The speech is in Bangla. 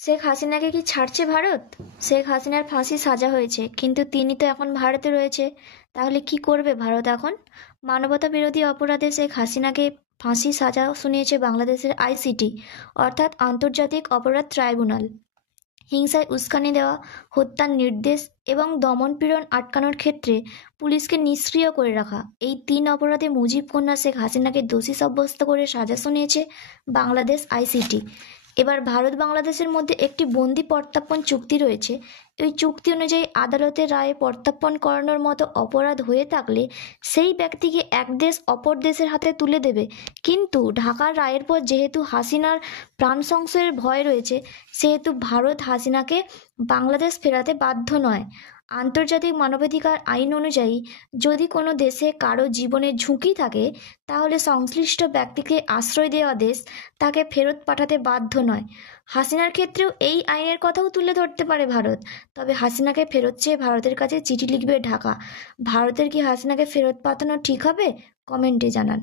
শেখ হাসিনাকে কি ছাড়ছে ভারত? শেখ হাসিনার ফাঁসি সাজা হয়েছে, কিন্তু তিনি তো এখন ভারতে রয়েছে। তাহলে কি করবে ভারত এখন? মানবতা বিরোধী অপরাধে শেখ হাসিনাকে ফাঁসি সাজা শুনিয়েছে বাংলাদেশের আইসিটি, অর্থাৎ আন্তর্জাতিক অপরাধ ট্রাইব্যুনাল। হিংসায় উস্কানি দেওয়া, হত্যার নির্দেশ এবং দমনপীড়ন আটকানোর ক্ষেত্রে পুলিশকে নিষ্ক্রিয় করে রাখা, এই 3 অপরাধে মুজিব কন্যা শেখ হাসিনাকে দোষী সাব্যস্ত করে সাজা শুনিয়েছে বাংলাদেশ আইসিটি। এবার ভারত বাংলাদেশের মধ্যে একটি বন্দি প্রত্যর্পণ চুক্তি রয়েছে। এই চুক্তি অনুযায়ী আদালতের রায়ে প্রত্যর্পণ করানোর মতো অপরাধ হয়ে থাকলে সেই ব্যক্তিকে এক দেশ অপর দেশের হাতে তুলে দেবে। কিন্তু ঢাকার রায়ের পর যেহেতু হাসিনার প্রাণ সংশয়ের ভয় রয়েছে, সেহেতু ভারত হাসিনাকে বাংলাদেশ ফেরাতে বাধ্য নয়। আন্তর্জাতিক মানবাধিকার আইন অনুযায়ী যদি কোনো দেশে কারো জীবনের ঝুঁকি থাকে, তাহলে সংশ্লিষ্ট ব্যক্তিকে আশ্রয় দেওয়া দেশ তাকে ফেরত পাঠাতে বাধ্য নয়। হাসিনার ক্ষেত্রেও এই আইনের কথাও তুলে ধরতে পারে ভারত। তবে হাসিনাকে ফেরত চেয়ে ভারতের কাছে চিঠি লিখবে ঢাকা। ভারতের কি হাসিনাকে ফেরত পাঠানো ঠিক হবে? কমেন্টে জানান।